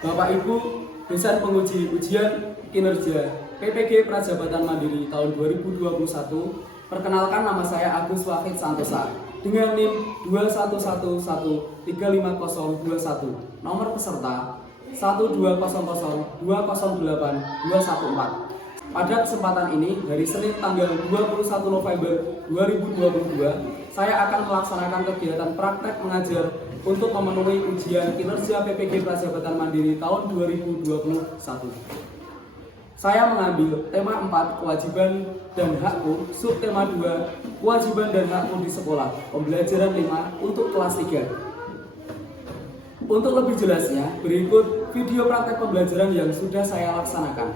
Bapak Ibu dosen penguji ujian kinerja PPG Prajabatan Mandiri tahun 2021, perkenalkan nama saya Agus Wahid Santosa dengan NIM 211135021, nomor peserta 12002082214. Pada kesempatan ini, dari Senin tanggal 21 November 2022, saya akan melaksanakan kegiatan praktek mengajar untuk memenuhi ujian kinerja PPG Prajabatan Mandiri tahun 2021. Saya mengambil tema 4, kewajiban dan hakku, subtema 2, kewajiban dan hakku di sekolah, pembelajaran 5 untuk kelas 3. Untuk lebih jelasnya, berikut video praktek pembelajaran yang sudah saya laksanakan.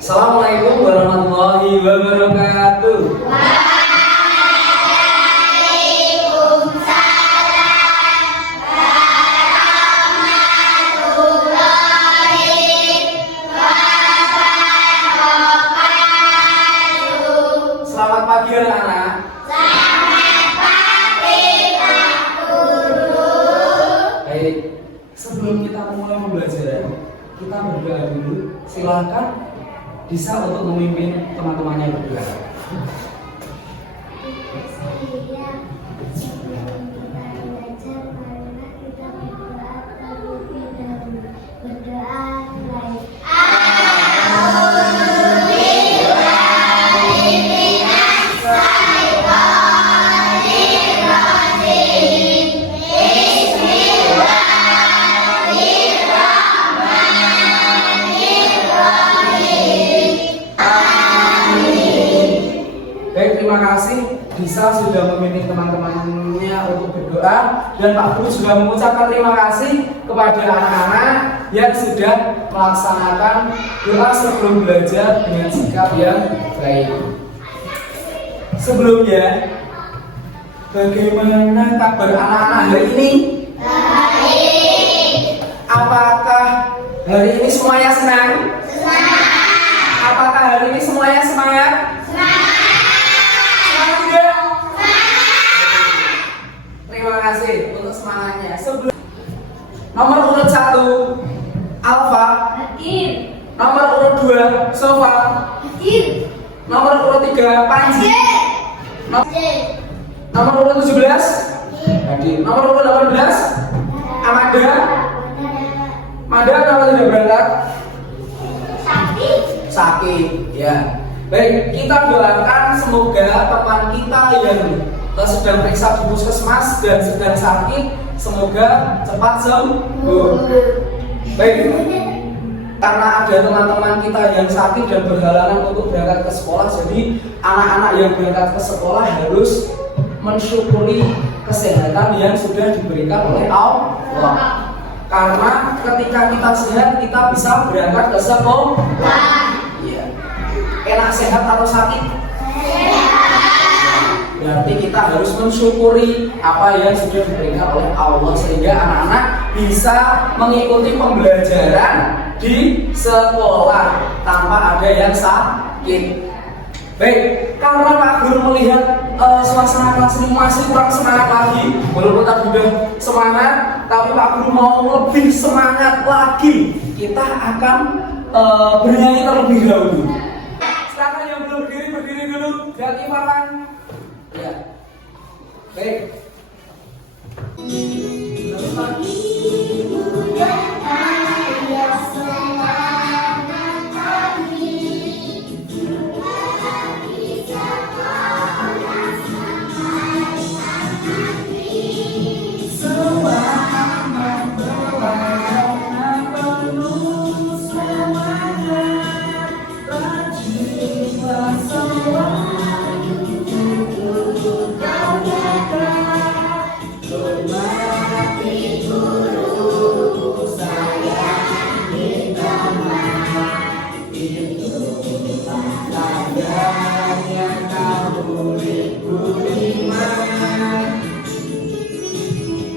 Assalamualaikum warahmatullahi wabarakatuh. Selamat pagi anak-anak. Selamat pagi Pak Guru. Baik, sebelum kita mulai pembelajaran, kita berdoa dulu. Silakan bisa untuk memimpin teman-temannya berdoa. Terima kasih Disa sudah memimpin teman-temannya untuk berdoa, dan Pak Guru juga mengucapkan terima kasih kepada anak-anak yang sudah melaksanakan doa sebelum belajar dengan sikap yang baik. Sebelumnya, bagaimana kabar anak-anak hari ini? Baik. Apakah hari ini semuanya senang? Senang. Apakah hari ini semuanya semangat? Terima kasih untuk semangatnya. Nomor urut 1 Alfa. Hadir. Nomor urut 2 Sofa. Hadir. Nomor urut 3 Panji. Hadir. Nomor urut 17 Hadir. Nomor urut 18 Amanda. Manda kenapa tidak berangkat? Sakit. Ya. Baik, kita doakan semoga teman kita yang sedang periksa di puskesmas dan sedang sakit, semoga cepat sembuh. Baik, karena ada teman-teman kita yang sakit dan berhalangan untuk berangkat ke sekolah, jadi anak-anak yang berangkat ke sekolah harus mensyukuri kesehatan yang sudah diberikan oleh Allah. Karena ketika kita sehat, kita bisa berangkat ke sekolah. Iya. Enak sehat atau sakit? Berarti kita harus mensyukuri apa yang sudah diberikan oleh Allah, sehingga anak-anak bisa mengikuti pembelajaran di sekolah tanpa ada yang sakit. Baik, karena Pak Guru melihat suasana kelas ini masih kurang semangat lagi, walaupun tadi sudah semangat, tapi Pak Guru mau lebih semangat lagi. Kita akan bernyanyi terlebih dahulu. Silakan yang belum berdiri dulu, ganti papan. Ya. Baik.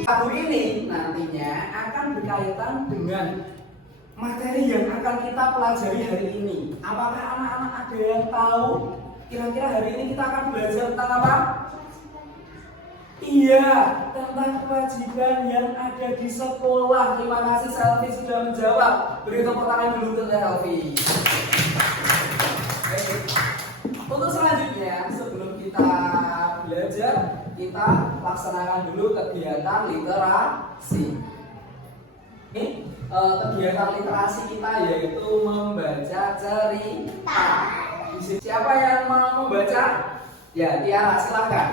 Lagu ini nantinya akan berkaitan dengan materi yang akan kita pelajari hari ini. Apakah anak-anak ada yang tahu kira-kira hari ini kita akan belajar tentang apa? Iya, tentang kewajiban yang ada di sekolah. Terima kasih Selvi sudah menjawab. Beri tepuk tangan dulu untuk Selvi. Baik. Untuk selanjutnya, sebelum kita belajar, kita laksanakan dulu kegiatan literasi. Ini kegiatan literasi kita yaitu membaca cerita. Siapa yang mau membaca? Ya, Tiara, silakan.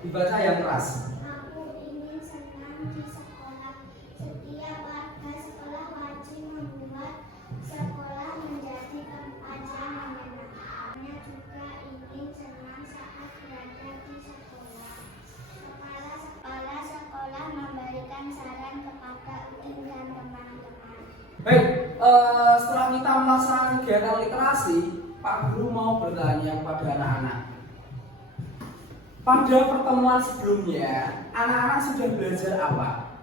Dibaca yang keras. Aku ingin senang di sekolah. Setiap warga sekolah wajib membuat sekolah menjadi tempat yang menyenangkan. Juga ingin senang saat berada di sekolah. Kepala sekolah memberikan saran kepada Udin dan teman-teman. Baik, setelah kita melaksanakan kegiatan literasi, Pak Guru mau bertanya kepada anak-anak. Pada pertemuan sebelumnya, anak-anak sudah belajar apa?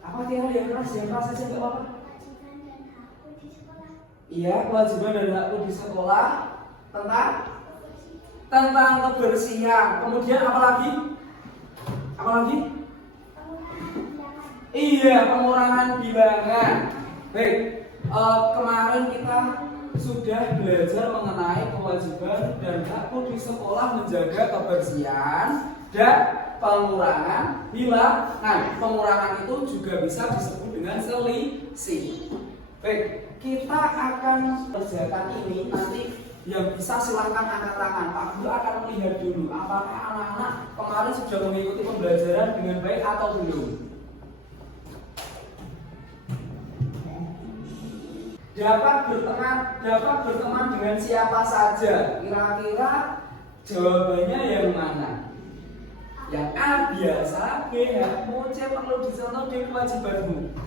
Apa Tiara yang keras? Yang keras saja nggak apa-apa. Kewajiban dan hakku di sekolah. Iya, kewajiban dan hakku di sekolah tentang kebersihan. Kemudian apa lagi? Apa lagi? Iya, pengurangan bilangan. Baik, kemarin kita sudah belajar mengenai kewajiban dan hakku di sekolah menjaga kebersihan dan pengurangan bilangan. Pengurangan itu juga bisa disebut dengan selisih. Baik, kita akan kerjakan ini nanti. Yang bisa silahkan angkat tangan. Pak Guru akan melihat dulu apakah anak-anak kemarin sudah mengikuti pembelajaran dengan baik atau belum. Dapat berteman dengan siapa saja. Kira-kira jawabannya yang mana? Yang A biasa, B hakmu, C perlu dicontoh, D kewajibanmu.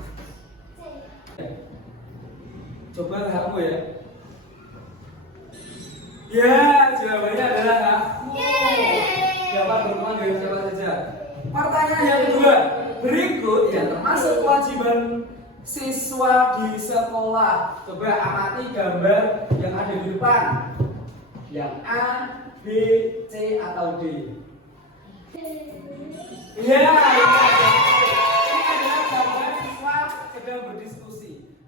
Coba hakmu ya. Ya, jawabannya adalah hakmu. Dapat berteman dengan siapa saja. Pertanyaan yang kedua, berikut yang termasuk kewajiban siswa di sekolah. Coba amati gambar yang ada di depan. Yang A, B, C atau D? Ya, ini adalah gambar siswa sedang berdiskusi.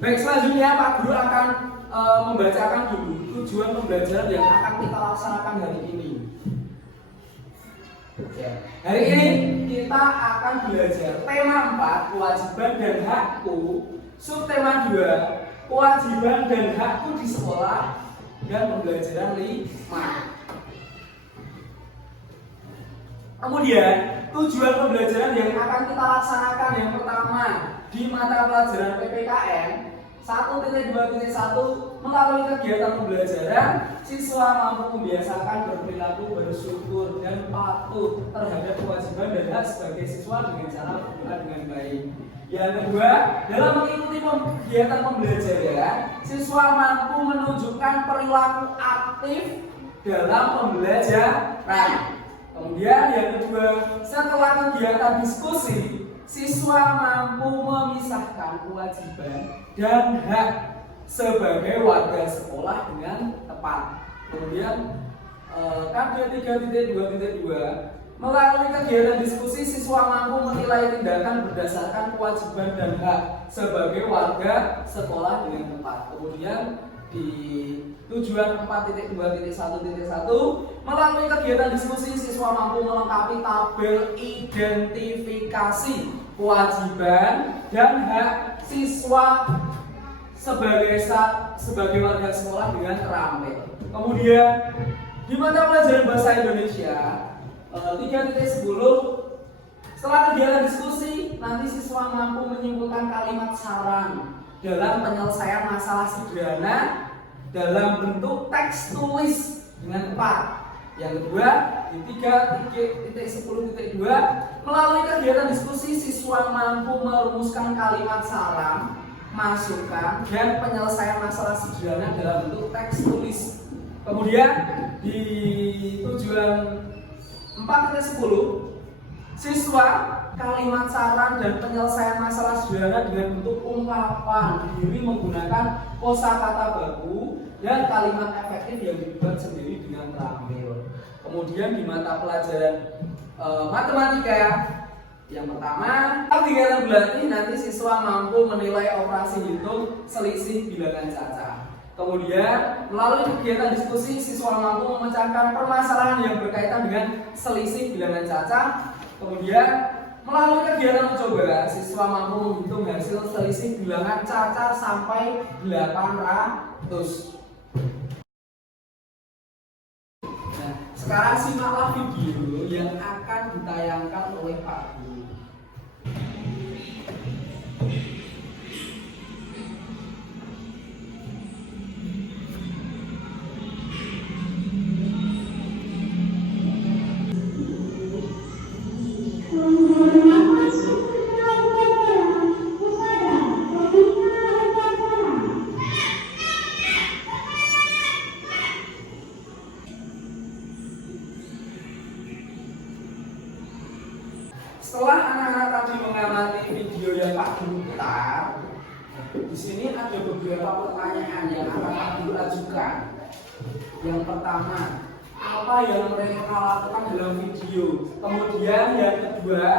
Baik, selanjutnya Pak Guru akan membacakan dulu tujuan pembelajaran yang akan kita laksanakan hari ini. Ya. Hari ini kita akan belajar tema 4 kewajiban dan hakku, subtema 2 kewajiban dan hakku di sekolah, dan pembelajaran 5. Kemudian tujuan pembelajaran yang akan kita laksanakan yang pertama di mata pelajaran PPKN 1.2.1 melalui kegiatan pembelajaran siswa mampu membiasakan berperilaku bersyukur dan patuh terhadap kewajiban dan hak sebagai siswa dengan cara berdoa dengan baik. Yang kedua, dalam mengikuti kegiatan pembelajaran, siswa mampu menunjukkan perilaku aktif dalam pembelajaran. Kemudian yang kedua, setelah kegiatan diskusi, siswa mampu memisahkan kewajiban dan hak sebagai warga sekolah dengan tepat. Kemudian KD 3.2.2 melalui kegiatan diskusi, siswa mampu menilai tindakan berdasarkan kewajiban dan hak sebagai warga sekolah dengan tepat. Kemudian di tujuan 4.2.1.1 melalui kegiatan diskusi, siswa mampu melengkapi tabel identifikasi kewajiban dan hak siswa sebagai warga sekolah dengan terampil. Kemudian di mata pelajaran bahasa Indonesia 3.10 setelah kegiatan diskusi, nanti siswa mampu menyimpulkan kalimat saran dalam penyelesaian masalah sederhana dalam bentuk teks tulis dengan tepat. Yang kedua, di 3.10.2 melalui kegiatan diskusi, siswa mampu merumuskan kalimat saran, masukan, dan penyelesaian masalah sederhana dalam bentuk teks tulis. Kemudian di tujuan 4.10 siswa kalimat saran dan penyelesaian masalah sederhana dengan bentuk ungkapan diri menggunakan kosakata baku dan kalimat efektif yang dibuat sendiri dengan terampil. Kemudian di mata pelajaran matematika yang pertama, kegiatan berlatih nanti siswa mampu menilai operasi hitung selisih bilangan cacah. Kemudian melalui kegiatan diskusi siswa mampu memecahkan permasalahan yang berkaitan dengan selisih bilangan cacah. Kemudian melalui kegiatan mencoba siswa mampu menghitung hasil selisih bilangan cacah sampai 800. Nah, sekarang simaklah video yang akan ditayangkan oleh Pak Guru. Setelah anak-anak tadi mengamati video yang Pak Guru putar, di sini ada beberapa pertanyaan yang akan Pak Guru ajukan. Yang pertama, apa yang mereka lakukan dalam video? Kemudian yang kedua,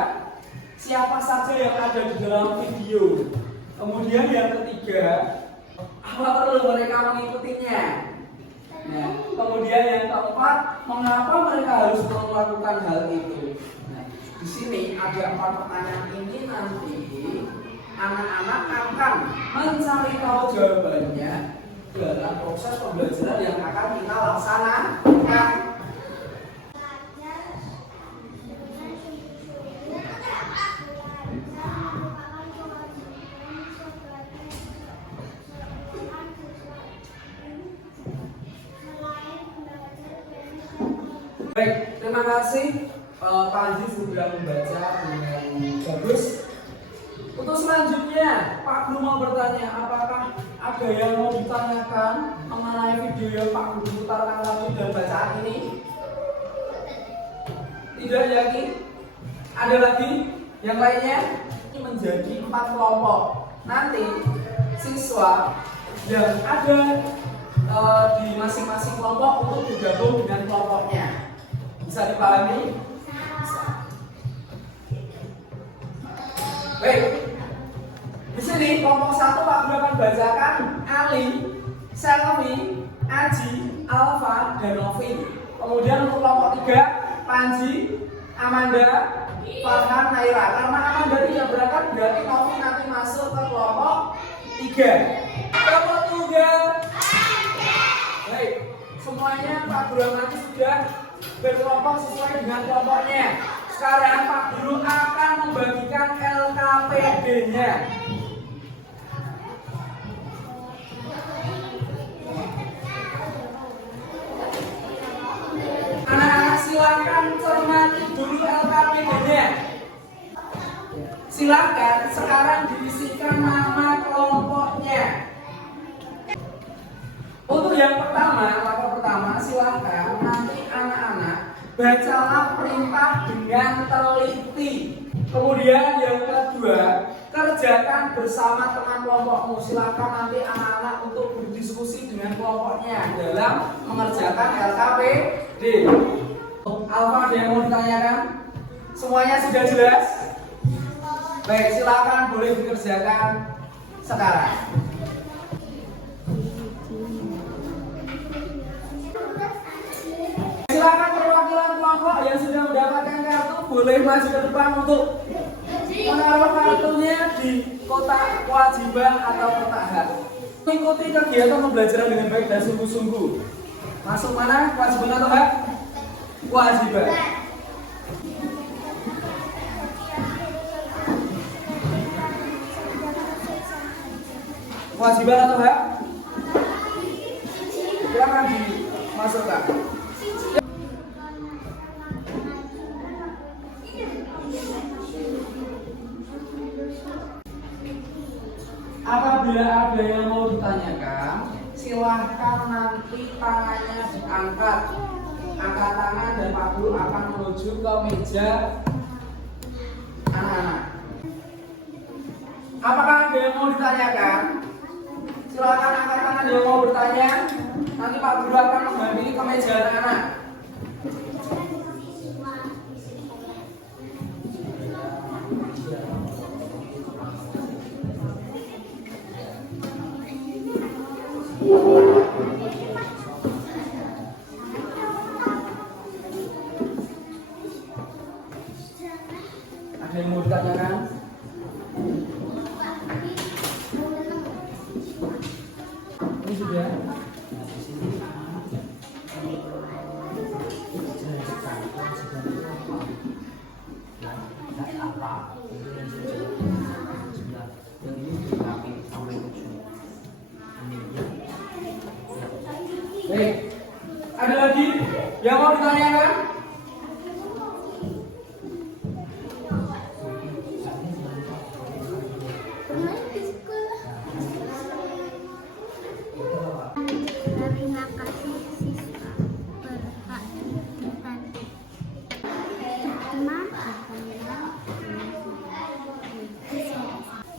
siapa saja yang ada di dalam video? Kemudian yang ketiga, apa perlu mereka mengikutinya? Nah, kemudian yang keempat, mengapa mereka harus melakukan hal itu? Di sini ada 4 pertanyaan ini nanti anak-anak akan mencari tahu jawabannya dalam proses pembelajaran yang akan kita laksanakan. Baik, terima kasih. Pak Anji sudah membaca dengan bagus. Untuk selanjutnya, Pak Guru mau bertanya, apakah ada yang mau ditanyakan mengenai video yang Pak Guru putarkan tadi dan bacaan ini? Tidak yakin? Ada lagi? Yang lainnya? Ini menjadi 4 kelompok. Nanti siswa yang ada di masing-masing kelompok untuk bergabung dengan kelompoknya. Bisa dipahami? Baik, di sini kelompok 1 Pak Guru akan bacakan Ali, Selvi, Aji, Alfa, dan Novi. Kemudian untuk kelompok 3 Panji, Amanda, Farhan, Naira. Karena Amanda tidak berangkat, berarti Novi nanti masuk ke kelompok 3. Kelompok 3. Baik, semuanya Pak Guru nanti sudah berkelompok sesuai dengan kelompoknya. Sekarang Pak Guru akan membagikan LKPD-nya. Anak-anak silakan cermati dulu LKPD-nya. Silakan sekarang diisikan nama kelompoknya. Untuk yang pertama, lapor pertama, silakan nanti anak-anak bacalah perintah dengan teliti. Kemudian yang kedua, kerjakan bersama teman kelompokmu. Silakan nanti anak-anak untuk berdiskusi dengan kelompoknya dalam mengerjakan LKPD. Alfa, ada yang mau ditanyakan? Semuanya sudah jelas? Baik, silakan boleh dikerjakan sekarang. Silakan perwakilan kelompok yang sudah mendapatkan kartu boleh maju ke depan untuk menaruh kartunya di kotak kewajiban atau kotak hak. Mengikuti kegiatan pembelajaran dengan baik dan sungguh-sungguh. Masuk mana? Kewajiban atau hak? Kewajiban. Kewajiban atau hak? Silakan dimasukkan. Apabila ada yang mau ditanyakan, silahkan nanti tangannya diangkat. Angkat tangan dan Pak Guru akan menuju ke meja anak-anak. Apakah ada yang mau ditanyakan? Silahkan angkat tangan yang mau bertanya. Nanti Pak Guru akan mendampingi ke meja anak-anak. Ada yang mau ditanyakan? Ini sudah. Baik, ada lagi yang mau ditanyakan? Terima kasih siswa berhak dibantu.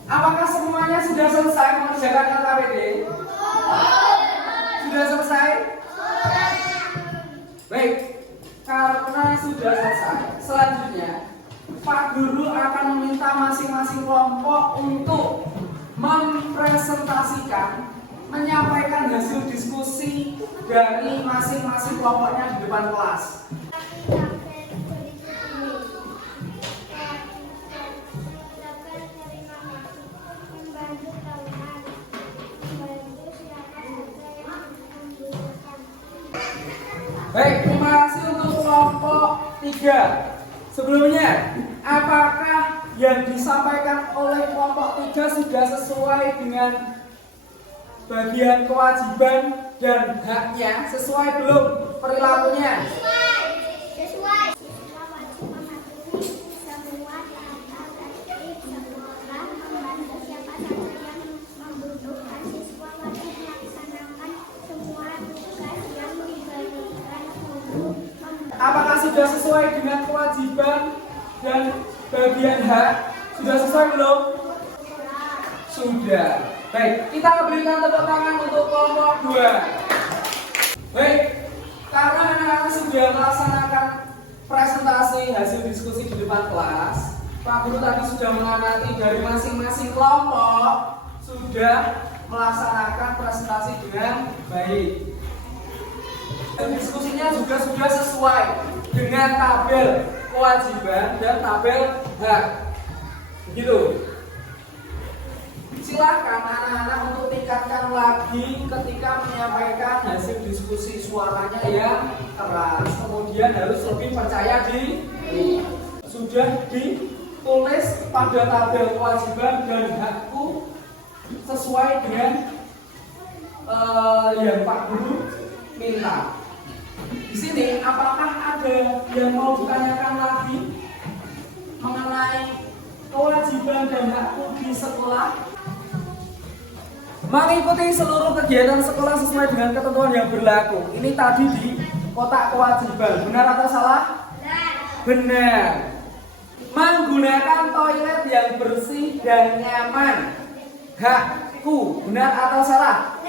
Apakah semuanya sudah selesai mengerjakan KKBD? Sudah selesai? Baik, karena sudah selesai, selanjutnya Pak Guru akan meminta masing-masing kelompok untuk mempresentasikan, menyampaikan hasil diskusi dari masing-masing kelompoknya di depan kelas. Baik, terima kasih untuk kelompok 3. Sebelumnya, apakah yang disampaikan oleh kelompok 3 sudah sesuai dengan bagian kewajiban dan haknya? Sesuai belum perilakunya? Sesuai. Siswa wajib mematuhi semua tahapan tertib sekolah, membantu siapa saja yang membutuhkan. Siswa wajib melaksanakan semua tugas yang diberikan guru. Apakah sudah sesuai dengan kewajiban dan bagian hak? Sudah sesuai belum? Sudah. Baik, kita berikan tepuk tangan untuk kelompok 2. Baik, karena anak-anak sudah melaksanakan presentasi hasil diskusi di depan kelas, Pak Guru tadi sudah mengamati dari masing-masing kelompok sudah melaksanakan presentasi dengan baik. Dan diskusinya juga sudah sesuai dengan tabel kewajiban dan tabel hak. Begitu. Silakan anak-anak untuk tingkatkan lagi ketika menyampaikan hasil diskusi, suaranya yang keras, kemudian harus lebih percaya diri. Sudah ditulis pada tabel kewajiban dan hakku sesuai dengan yang Pak Guru minta. Di sini apakah ada yang mau ditanyakan lagi mengenai kewajiban dan hakku di sekolah? Mengikuti seluruh kegiatan sekolah sesuai dengan ketentuan yang berlaku. Ini tadi di kotak kewajiban. Benar atau salah? Benar. Menggunakan toilet yang bersih dan nyaman. Hakku. Benar atau salah?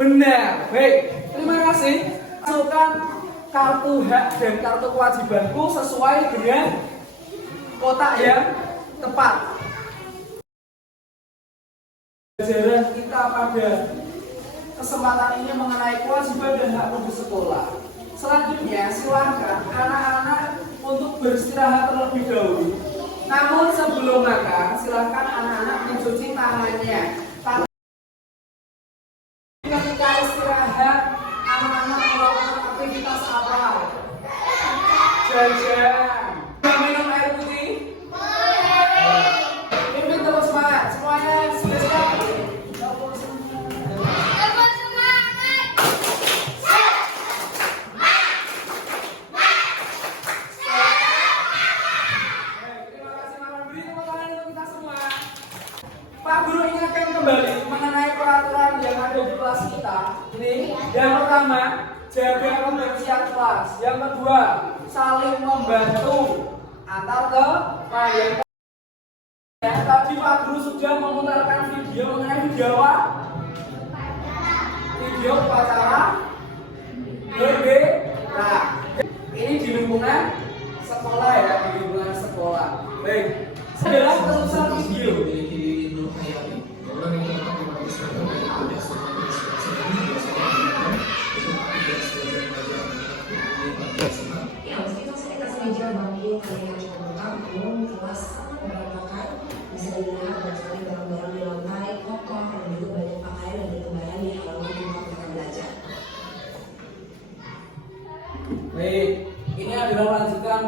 Benar. Baik. Terima kasih. Masukkan kartu hak dan kartu kewajibanku sesuai dengan kotak yang tepat. Pelajaran kita pada kesempatan ini mengenai kewajiban dan hak di sekolah. Selanjutnya silakan anak-anak untuk beristirahat terlebih dahulu. Namun sebelum makan, silakan anak-anak mencuci tangannya. Ketika istirahat, anak-anak melakukan aktivitas apa? Jajan. Sudah minum air putih? Ini terus semangat. Semuanya sudah siap? Pak Guru ingatkan kembali mengenai peraturan yang ada di kelas kita. Ini yang pertama, jaga kebersihan kelas. Yang kedua, saling membantu antar kelompok. Tadi Pak Guru sudah memutarkan video mengenai video apa? Video upacara bergerak. Ini di lingkungan sekolah ya, di lingkungan sekolah. Baik, adalah terusan video.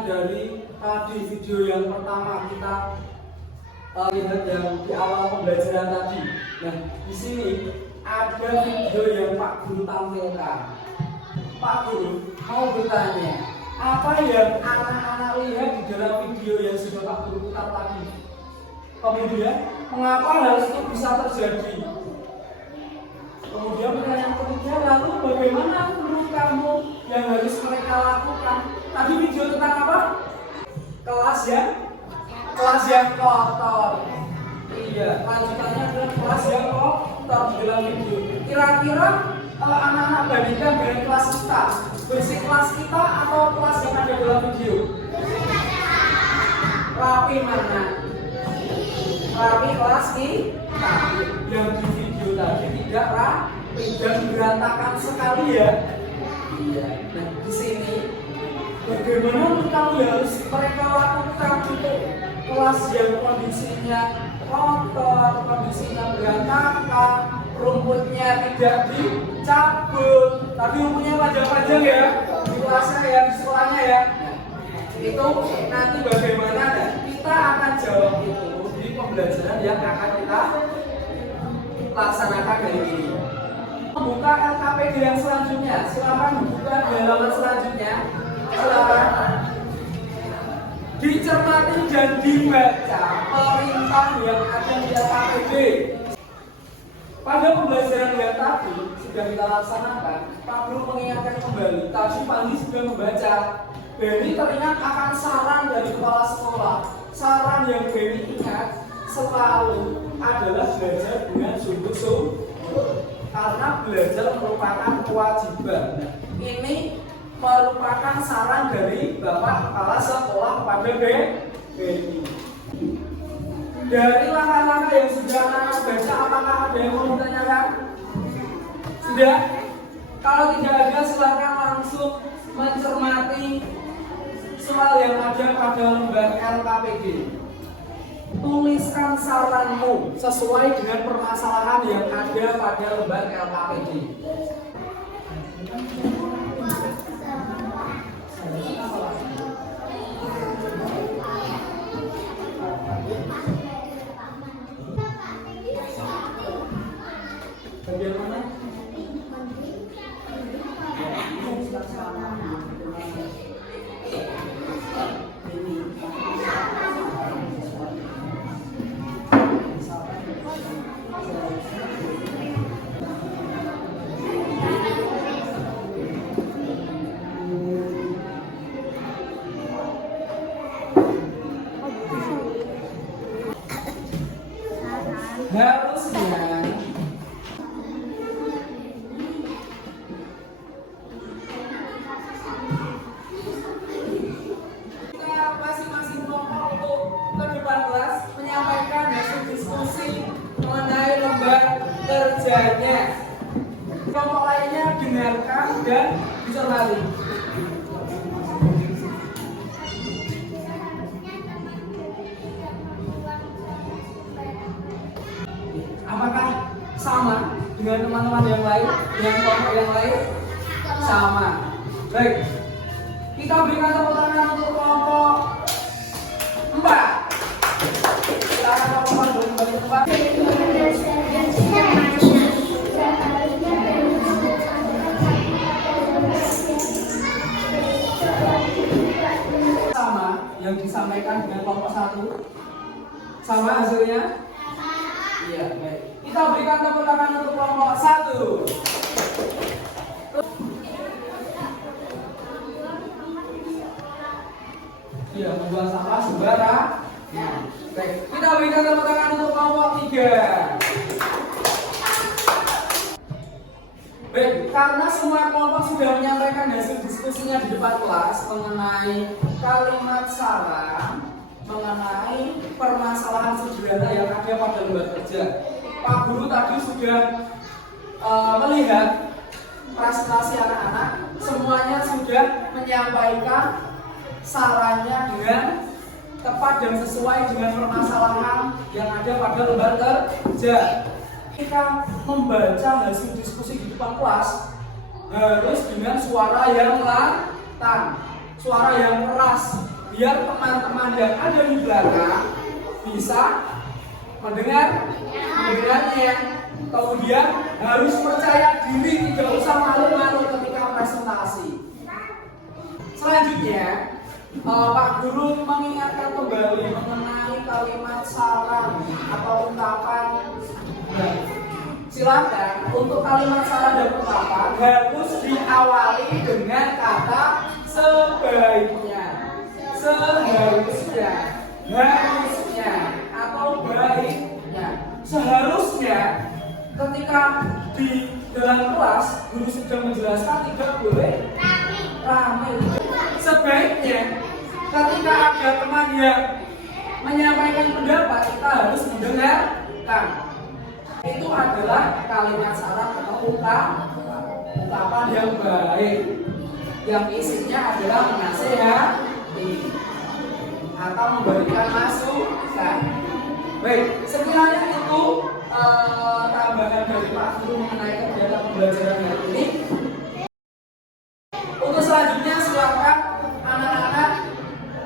dari tadi video yang pertama kita lihat yang di awal pembelajaran tadi. Nah, di sini ada video yang Pak Guru tampilkan. Pak Guru mau bertanya, apa yang anak-anak lihat di dalam video yang sudah Pak Guru putar tadi? Kemudian, mengapa hal itu bisa terjadi? Kemudian pertanyaan ketiga, lalu bagaimana menurut kamu yang harus mereka lakukan? Tadi video tentang apa? Kelas yang kotor. Iya, lanjutannya adalah kelas yang kotor di dalam video. Kira-kira anak-anak bandingkan dengan kelas kita, bersih kelas kita atau kelas yang ada dalam video? Rapi mana? Rapi kelas kita. Yang di video tadi tidak rapi dan berantakan sekali ya. Iya. Nah, di sini bagaimana menurut kamu harus mereka lakukan untuk kelas yang kondisinya kotor, kondisinya berantakan, rumputnya tidak dicabut, tapi rumputnya panjang-panjang ya di kelasnya ya, di sekolahnya ya. Itu nanti bagaimana? Nah, kita akan jawab itu di pembelajaran yang akan kita laksanakan hari ini. Membuka LKPD yang selanjutnya, silakan buka di halaman selanjutnya. Silakan dicermati dan dibaca perintah yang ada di LKPD. Pada pembelajaran yang tadi sudah kita laksanakan, Pak Guru mengingatkan kembali. Tadi pagi sudah membaca. Beni teringat akan saran dari kepala sekolah. Saran yang Beni ingat selalu adalah belajar dengan sungguh-sungguh, karena belajar merupakan kewajiban. Nah, ini merupakan saran dari Bapak Kepala Sekolah kepada Beni. Dari langkah-langkah yang sudah anak baca, apakah ada yang mau ditanyakan? Sudah? Kalau tidak ada, silakan langsung mencermati soal yang ada pada lembar LKPD. Tuliskan saranmu sesuai dengan permasalahan yang ada pada lembar LKPD. Bagian mana? Harusnya kita masing-masing kelompok untuk ke depan kelas menyampaikan hasil diskusi mengenai lembar kerjanya. Kelompok lainnya dengarkan dan dicermati. Apakah sama dengan teman-teman yang lain, dengan kelompok yang lain? Sama. Baik, kita berikan tepuk tangan untuk kelompok 4. Silakan teman-teman berbagi tempat. Sama yang disampaikan dengan kelompok 1. Sama hasilnya? Iya, baik. Kita berikan tepuk tangan untuk kelompok 1. Iya, membuang sampah sembarangan. Baik, kita berikan tepuk tangan untuk kelompok 3. Baik, karena semua kelompok sudah menyampaikan hasil diskusinya di depan kelas mengenai kalimat saran, mengenai permasalahan sederhana yang ada pada lembar kerja. Pak Guru tadi sudah melihat presentasi anak-anak, semuanya sudah menyampaikan sarannya dengan tepat dan sesuai dengan permasalahan yang ada pada lembar kerja. Kita membaca hasil diskusi di depan kelas harus dengan suara yang lantang, suara yang keras, biar teman-teman yang ada di belakang bisa mendengarnya. Kemudian harus percaya diri, tidak usah malu-malu ketika presentasi. Selanjutnya, Pak Guru mengingatkan kembali mengenai kalimat saran atau ungkapan. Silakan untuk kalimat saran dan ungkapan harus diawali dengan kata sebaiknya, seharusnya, harusnya, atau baiknya. Seharusnya ketika di dalam kelas guru sudah menjelaskan tidak boleh ramai. Sebaiknya ketika ada teman yang menyampaikan pendapat kita harus mendengarkan. Itu adalah kalimat saran atau ungkapan yang baik yang isinya adalah menasehati atau memberikan masukan. Baik, sekiranya itu tambahan dari Pak Guru mengenai kegiatan pembelajaran hari ini. Untuk selanjutnya silakan anak-anak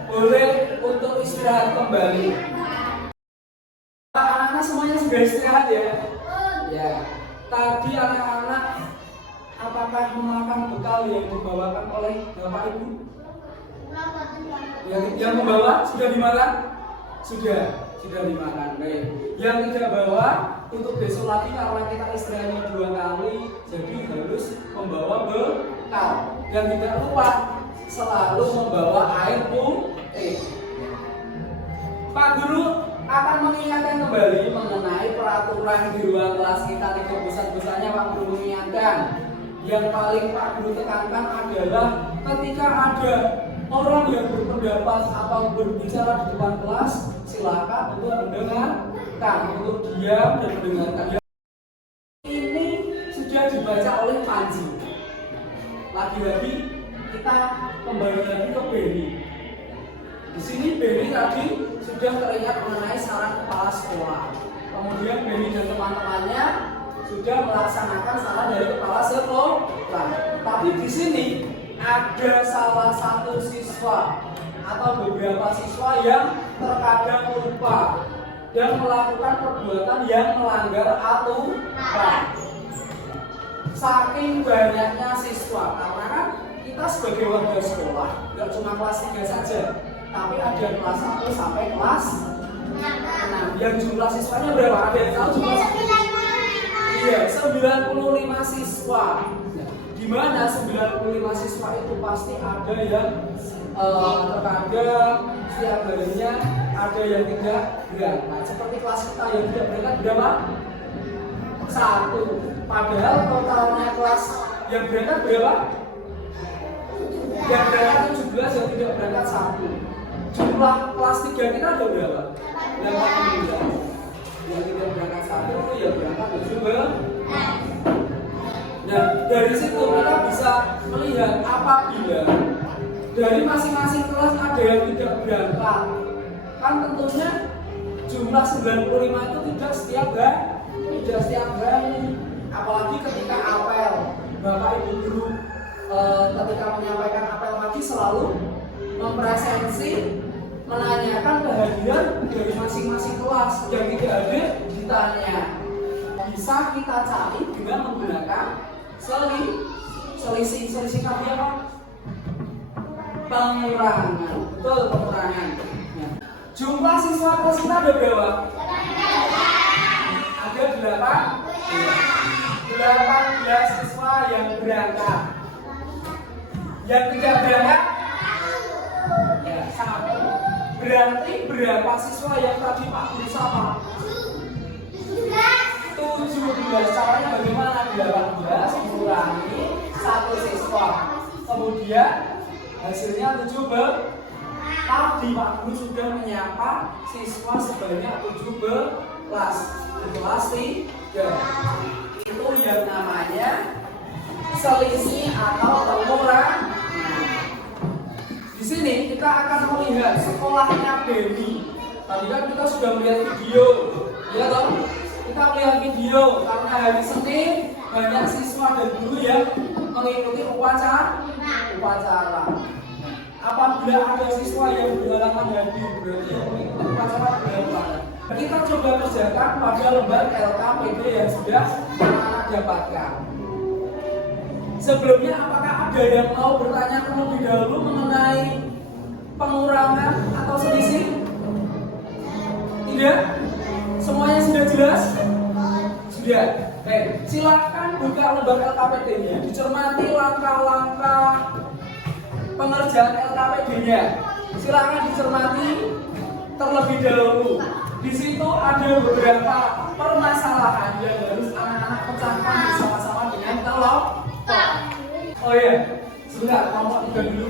boleh untuk istirahat kembali. Anak-anak semuanya sudah istirahat ya? Ya. Tadi anak-anak apakah memakan bekal yang dibawakan oleh Bapak Ibu? Yang membawa sudah dimakan? Sudah dimakan. Baik. Yang tidak bawa untuk besok lagi karena kita istirahatnya 2 kali, jadi harus membawa bekal. Dan tidak lupa selalu membawa air putih. Pak Guru akan mengingatkan kembali mengenai peraturan di ruang kelas kita. Tidak besar-besarnya Pak Guru mengingatkan. Yang paling Pak Guru tekankan adalah ketika ada orang yang berpendapat atau berbicara di depan kelas, silakan untuk mendengarkan, untuk diam dan mendengarkan. Ini sudah dibaca oleh Panji. Lagi-lagi kita kembali lagi ke Beni. Di sini Beni tadi sudah teringat mengenai saran kepala sekolah. Kemudian Beni dan teman-temannya sudah melaksanakan saran dari kepala sekolah. Tapi di sini ada salah satu siswa atau beberapa siswa yang terkadang lupa dan melakukan perbuatan yang melanggar aturan. Saking banyaknya siswa, karena kan kita sebagai warga sekolah tidak cuma kelas 3 saja, tapi ada kelas 1 sampai kelas 6. Yang jumlah siswanya berapa? Ada yang tahu jumlah? Iya, 95 siswa. Di mana 95 siswa itu pasti ada yang terkadang setiap harinya ada yang tidak berangkat. Seperti kelas kita yang tidak berangkat berapa? 1. Padahal totalnya kelas yang berangkat berapa? Yang berangkat 17, yang tidak berangkat 1. Jumlah kelas 3 kita ada berapa? 18. Yang tidak berangkat 1, yang berangkat 17. Nah, dari situ kita bisa melihat apabila dari masing-masing kelas ada yang tidak berangkat, kan tentunya jumlah 95 itu tidak setiap hari. Apalagi ketika apel, Bapak Ibu guru ketika menyampaikan apel pagi selalu mempresensi, menanyakan kehadiran dari masing-masing kelas. Yang tidak hadir ditanya. Bisa kita cari dengan menggunakan selisih kali apa? Pengurangan. Betul, pengurangan. Ya. Jumlah siswa kelas kita ada berapa? Ada 18 siswa yang berangkat. Yang tidak berangkat? Ya, 1. Berarti berapa siswa yang tadi Pak Guru sapa? 17. Caranya bagaimana? 18 mengurangi 1 siswa. Kemudian hasilnya 17. Tadi Pak Guru sudah menyapa siswa sebanyak 17 di kelas 3. Itu yang namanya selisih atau pengurangan. Di sini kita akan melihat sekolahnya Beni. Tadi kan kita sudah melihat video, ya toh? Kita melihat video karena hari Senin banyak siswa dan guru yang mengikuti upacara. apabila ada siswa yang berhalangan hadir, berarti yang mengikuti upacara berhalangan. Kita coba kerjakan pada lembar LKPD yang sudah anak dapatkan. Sebelumnya, apakah ada yang mau bertanya terlebih dahulu mengenai pengurangan atau selisih? Tidak? Semuanya sudah jelas? Sudah. Baik, silakan buka lembar LKPD-nya, dicermati langkah-langkah pengerjaan LKPD-nya. Silakan dicermati terlebih dahulu. Di situ ada beberapa permasalahan yang harus anak-anak pecahkan bersama-sama dengan kelompok. Oh iya, sebentar, kelompok 3 dulu.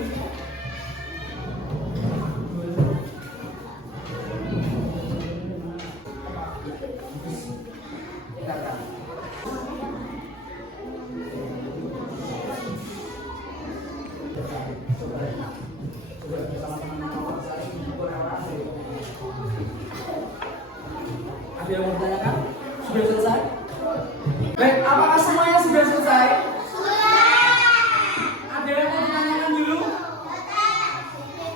Ada yang mau bertanyakan? Sudah selesai? Baik, apakah semuanya sudah selesai? Ada yang mau ditanyakan dulu?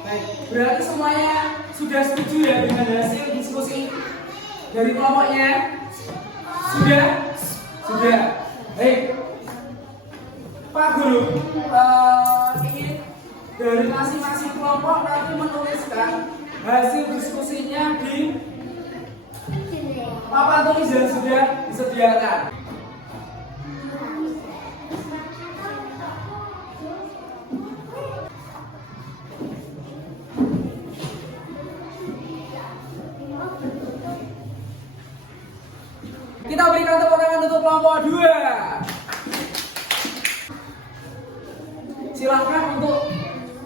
Baik, berarti semuanya sudah setuju ya dengan hasil diskusi dari kelompoknya? Sudah? Sudah. Baik, Pak Guru, ingin dari masing-masing kelompok nanti menuliskan hasil diskusinya di papan tulis yang sudah disediakan. Kita berikan tepuk tangan untuk kelompok 2. Silahkan untuk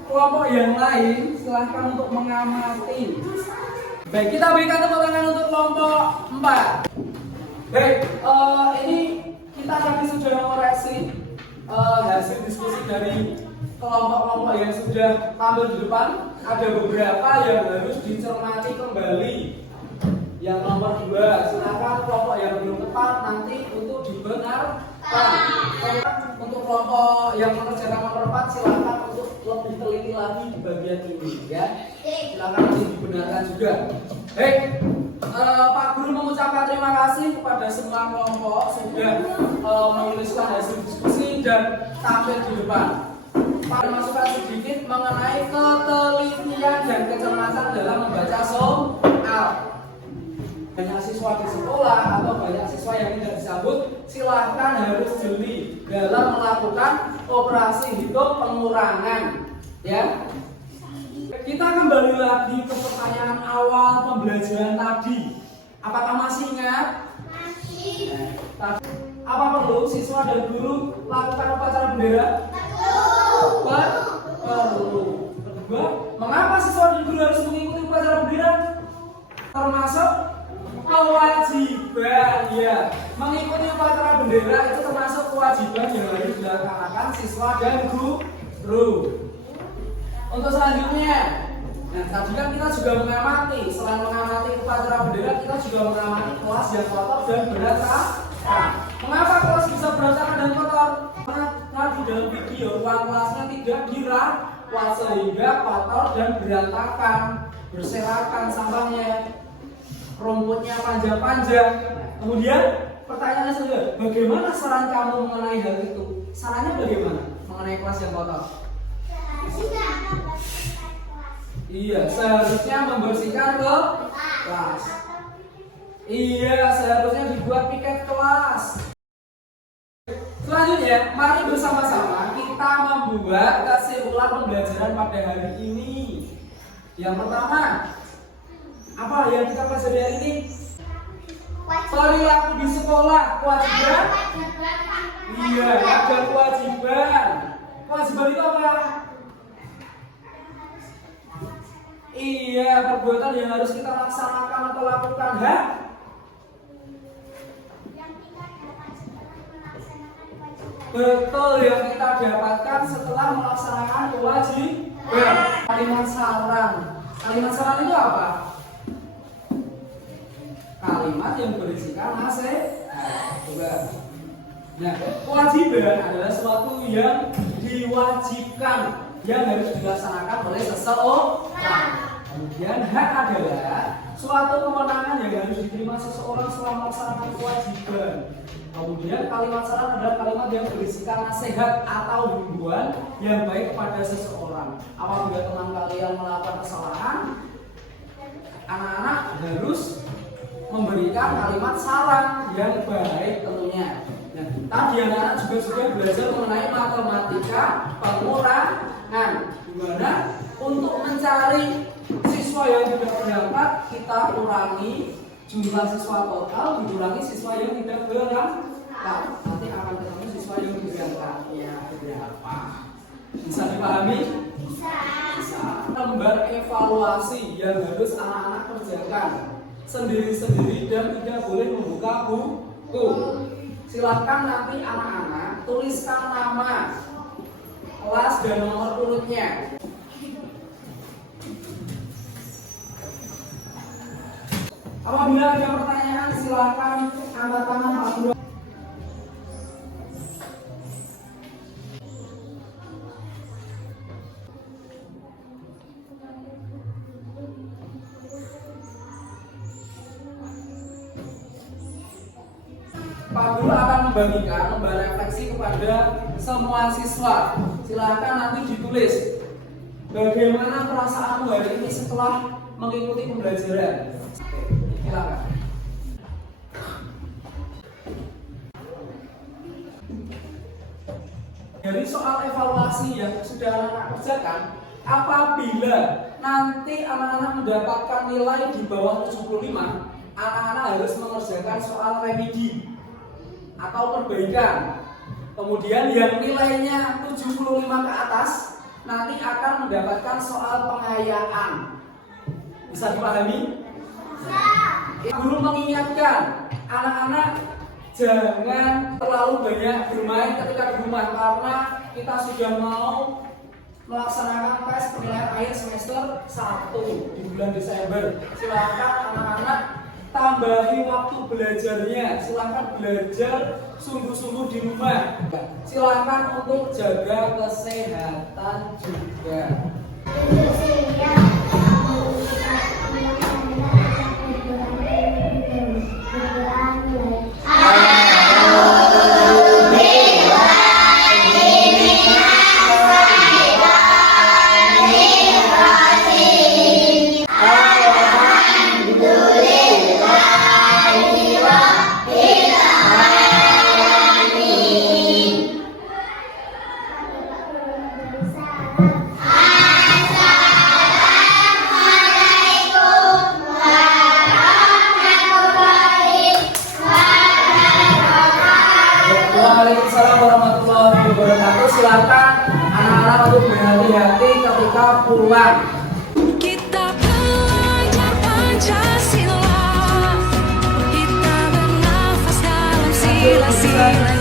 kelompok yang lain, silahkan untuk mengamati. Baik, kita berikan tepuk tangan untuk kelompok 4. Baik, ini kita tadi sudah mengoreksi hasil diskusi dari kelompok-kelompok yang sudah tampil di depan. Ada beberapa yang harus dicermati kembali. Yang nomor 2, silakan kelompok yang belum tepat nanti untuk dibenarkan. Untuk kelompok yang mengerjakan nomor 4, silakan untuk lebih teliti lagi di bagian ini, ya. Silakan nanti dibenarkan juga. Baik, Pak Guru mengucapkan terima kasih kepada semua kelompok sudah menuliskan hasil diskusi dan tampil di depan. Pak masukan sedikit mengenai ketelitian dan kecermatan dalam membaca soal. Banyak siswa di sekolah atau banyak siswa yang tidak disambut, silahkan harus jeli dalam melakukan operasi hitung pengurangan, ya. Kita kembali lagi ke pertanyaan awal pembelajaran tadi. Apakah masih ingat? Masih. Apa perlu siswa dan guru lakukan upacara bendera? Perlu. Kedua, mengapa siswa dan guru harus mengikuti upacara bendera? Termasuk kewajiban, ya. Mengikuti upacara bendera itu termasuk kewajiban yang harus dilaksanakan siswa dan guru. Untuk selanjutnya, nah tadi kan kita juga mengamati, selain mengamati upacara bendera, kita juga mengamati kelas yang kotor dan berantakan. Mengapa kelas bisa berantakan dan kotor? Karena di dalam video ruang kelasnya tidak dirawat sehingga kotor dan berantakan, berserakan sampahnya, rumputnya panjang-panjang. Kemudian pertanyaannya saja, bagaimana saran kamu mengenai hal itu? Sarannya bagaimana mengenai kelas yang kotor? Iya, seharusnya membersihkan kelas. Iya, seharusnya dibuat piket kelas. Selanjutnya, mari bersama-sama kita membuat kesimpulan pembelajaran pada hari ini. Yang pertama, apa yang kita pelajari hari ini? Perilaku di sekolah, kewajiban. Iya, ada kewajiban. Kewajiban itu apa? Iya, perbuatan yang harus kita laksanakan atau lakukan, Betul, yang kita dapatkan setelah melaksanakan kewajiban. Kalimat saran. Kalimat saran itu apa? Kalimat yang berisikan nasihat. Nah, kewajiban adalah sesuatu yang diwajibkan yang harus dilaksanakan oleh seseorang. Kemudian hak adalah suatu kewenangan yang harus diterima seseorang selama melaksanakan kewajiban. Kemudian kalimat saran adalah kalimat yang berisikan nasihat atau himbauan yang baik kepada seseorang. Apabila teman kalian melakukan kesalahan, anak-anak harus memberikan kalimat saran yang baik tentunya. Nah, tadi anak-anak juga sudah belajar mengenai matematika pengurangan, dimana untuk mencari siswa yang tidak berangkat kita kurangi jumlah siswa total dikurangi siswa yang tidak berangkat. Nanti akan ketemu siswa yang berangkatnya berapa. Bisa dipahami? Bisa. Lembar evaluasi yang harus anak-anak kerjakan sendiri-sendiri dan tidak boleh membuka buku. Silahkan nanti anak-anak tuliskan nama, kelas dan nomor urutnya. Apabila ada pertanyaan silakan angkat tangan Pak Guru. Pak Guru akan membagikan lembar refleksi kepada semua siswa. Silakan nanti ditulis bagaimana perasaanmu hari ini setelah mengikuti pembelajaran. Silakan. Dari soal evaluasi yang sudah anak-anak kerjakan, apabila nanti anak-anak mendapatkan nilai di bawah 75, anak-anak harus mengerjakan soal remedi atau perbaikan. Kemudian yang nilainya 75 ke atas nanti akan mendapatkan soal pengayaan. Bisa dipahami? Guru mengingatkan anak-anak jangan terlalu banyak bermain ketika di rumah karena kita sudah mau melaksanakan tes penilaian akhir semester 1 di bulan Desember. Silakan anak-anak tambahi waktu belajarnya. Silakan belajar sungguh-sungguh di rumah. Silakan untuk jaga kesehatan juga. Waalaikumsalam warahmatullahi wabarakatuh. Silakan anak-anak untuk berhati-hati ketika pulang. Kita belajar Pancasila, kita bernafas dalam sila-sila.